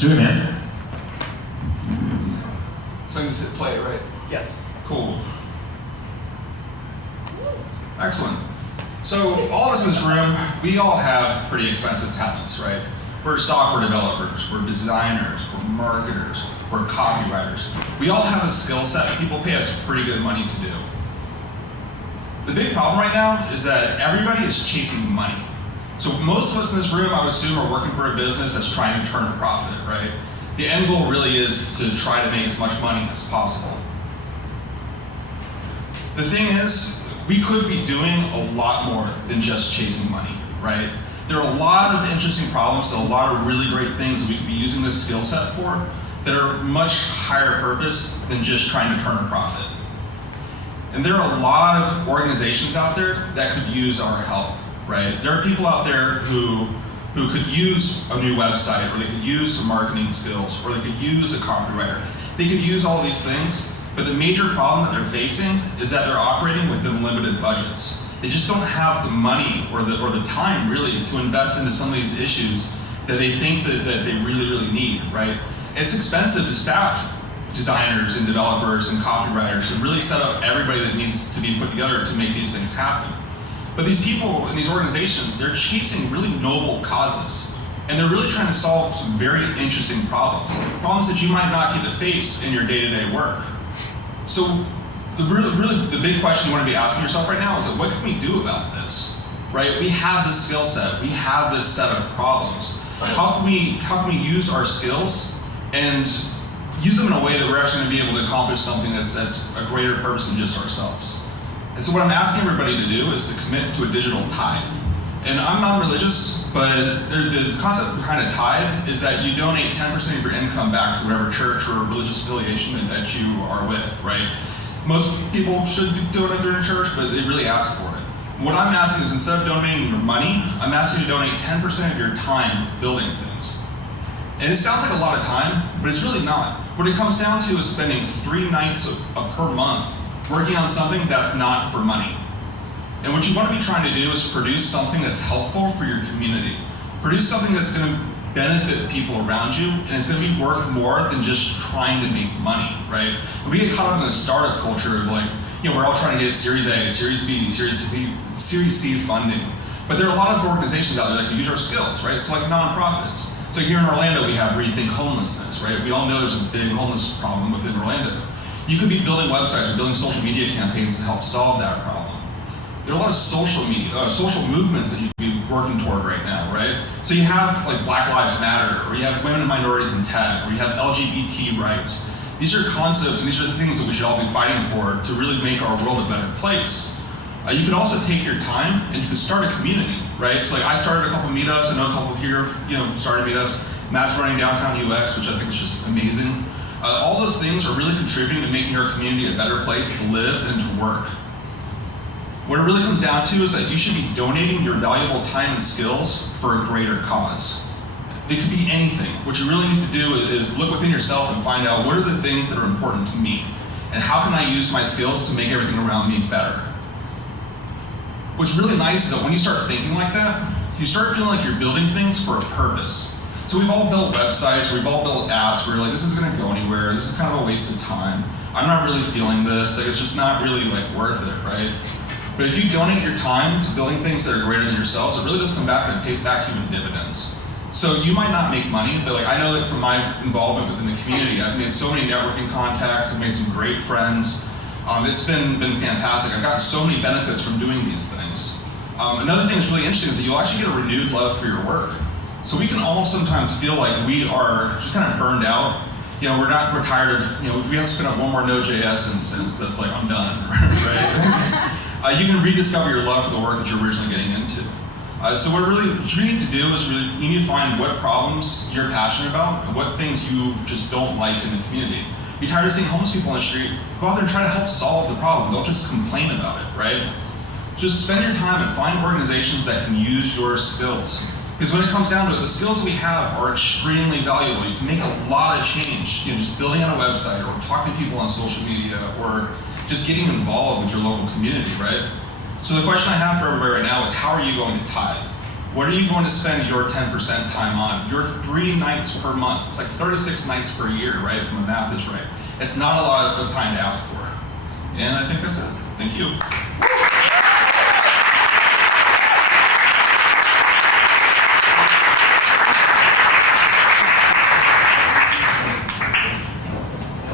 Let's do it, man. So I can just hit play, right? Yes. Cool. Excellent. So all of us in this room, we all have pretty expensive talents, right? We're software developers, we're designers, we're marketers, we're copywriters. We all have a skill set that people pay us pretty good money to do. The big problem right now is that everybody is chasing money. So most of us in this room, I would assume, are working for a business that's trying to turn a profit, right? The end goal really is to try to make as much money as possible. The thing is, we could be doing a lot more than just chasing money, right? There are a lot of interesting problems and a lot of really great things that we could be using this skill set for that are much higher purpose than just trying to turn a profit. And there are a lot of organizations out there that could use our help, right? There are people out there who could use a new website, or they could use some marketing skills, or they could use a copywriter. They could use all these things, but the major problem that they're facing is that they're operating within limited budgets. They just don't have the money or the time really to invest into some of these issues that they think that they really need, right? It's expensive to staff designers and developers and copywriters and really set up everybody that needs to be put together to make these things happen. But these people in these organizations, they're chasing really noble causes. And they're really trying to solve some very interesting problems that you might not get to face in your day-to-day work. So the big question you want to be asking yourself right now is that what can we do about this, right? We have this skill set, we have this set of problems. How can we use our skills and use them in a way that we're actually going to be able to accomplish something that's a greater purpose than just ourselves? And so what I'm asking everybody to do is to commit to a digital tithe. And I'm not religious, but the concept behind a tithe is that you donate 10% of your income back to whatever church or religious affiliation that you are with, right? Most people should be doing it if they're in a church, but they really ask for it. What I'm asking is, instead of donating your money, I'm asking you to donate 10% of your time building things. And it sounds like a lot of time, but it's really not. What it comes down to is spending 3 nights per month working on something that's not for money. And what you want to be trying to do is produce something that's helpful for your community. Produce something that's going to benefit people around you, and it's going to be worth more than just trying to make money, right? And we get caught up in the startup culture of we're all trying to get Series A, Series B, Series C funding. But there are a lot of organizations out there that can use our skills, right? So like nonprofits. So here in Orlando, we have Rethink Homelessness, right? We all know there's a big homeless problem within Orlando. You could be building websites or building social media campaigns to help solve that problem. There are a lot of social movements that you could be working toward right now, right? So you have like Black Lives Matter, or you have women and minorities in tech, or you have LGBT rights. These are concepts and these are the things that we should all be fighting for to really make our world a better place. You can also take your time and you can start a community, right? So like I started a couple of meetups, I know a couple here, started meetups. Matt's running downtown UX, which I think is just amazing. All those things are really contributing to making our community a better place to live and to work. What it really comes down to is that you should be donating your valuable time and skills for a greater cause. It could be anything. What you really need to do is look within yourself and find out what are the things that are important to me, and how can I use my skills to make everything around me better. What's really nice is that when you start thinking like that, you start feeling like you're building things for a purpose. So we've all built websites, we've all built apps where we're like, this isn't going to go anywhere, this is kind of a waste of time. I'm not really feeling this, it's just not really worth it, right? But if you donate your time to building things that are greater than yourselves, it really does come back and it pays back to you in dividends. So you might not make money, but I know that from my involvement within the community, I've made so many networking contacts, I've made some great friends. It's been fantastic. I've gotten so many benefits from doing these things. Another thing that's really interesting is that you'll actually get a renewed love for your work. So we can all sometimes feel like we are just kind of burned out. We're tired of, if we have to spin up one more Node.js instance, that's like, I'm done, right? You can rediscover your love for the work that you're originally getting into. So what you need to do is you need to find what problems you're passionate about and what things you just don't like in the community. You're tired of seeing homeless people on the street, go out there and try to help solve the problem. Don't just complain about it, right? Just spend your time and find organizations that can use your skills. Because when it comes down to it, the skills that we have are extremely valuable. You can make a lot of change, just building on a website or talking to people on social media or just getting involved with your local community, right? So the question I have for everybody right now is, how are you going to tithe? What are you going to spend your 10% time on? Your 3 nights per month. It's like 36 nights per year, right? If my math is right. It's not a lot of time to ask for. And I think that's it. Thank you.